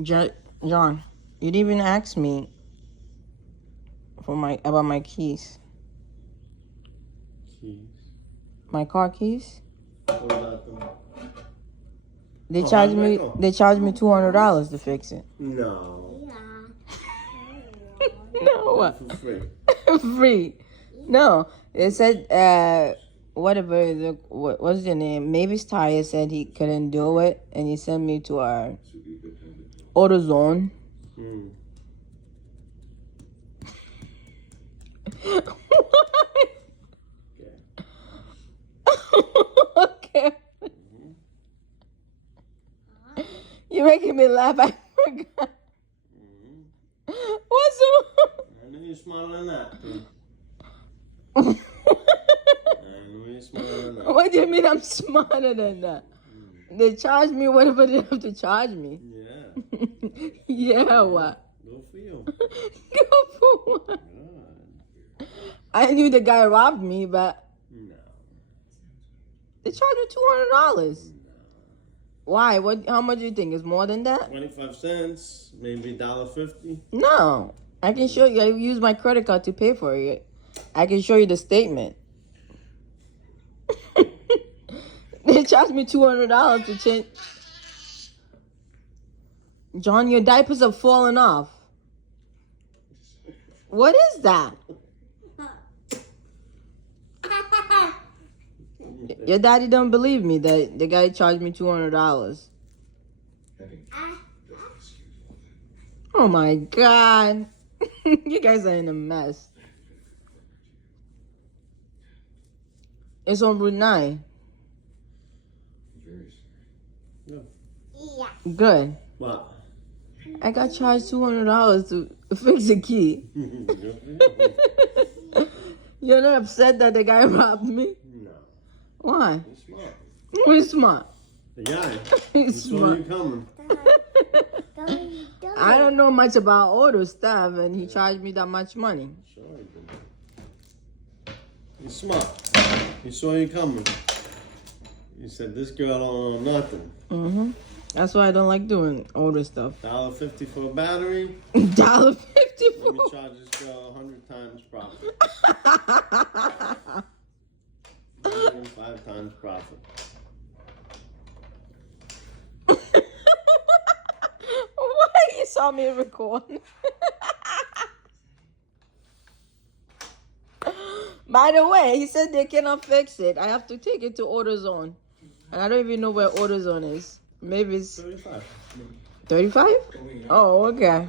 John, you didn't even ask me about my keys. Keys. My car keys. What about them? They Oh, charged how'd me. that go? They charged me $200 to fix it. No. No, what? For free. Free. No, it said whatever. What's the name? Mavis Tire said he couldn't do it, and he sent me to our AutoZone. Hmm. Okay. You're making me laugh. I forgot. What's the... I know you're smarter than that. I know you're smarter than that. What do you mean I'm smarter than that? They charge me whatever they have to charge me. Yeah. Yeah, what? Go for you. Go for what? Good. I knew the guy robbed me, but No. they charged me $200. Why? What? How much do you think? Is more than that? 25 cents, maybe $1.50. No. I can show you. I use my credit card to pay for it. I can show you the statement. They charged me $200 to change. John, your diapers are falling off. What is that? Your daddy don't believe me that the guy charged me $200. Oh my God. You guys are in a mess. It's on Route 9. Good. What? I got charged $200 to fix a key. You're not upset that the guy robbed me? No. Why? You're smart. Who's smart? The guy. He's Saw smart. you coming. I don't know much about auto stuff, and he charged me that much money. Sure he did. He's smart. He saw you coming. He said, this girl don't know nothing. Mm-hmm. That's why I don't like doing auto stuff. $1.50 for a battery. $1.50 Let me for... charge this girl 100 times profit. 105 times profit. Why you saw me record? By the way, he said they cannot fix it. I have to take it to AutoZone. And I don't even know where AutoZone is. Maybe it's 35. 35? Oh, okay.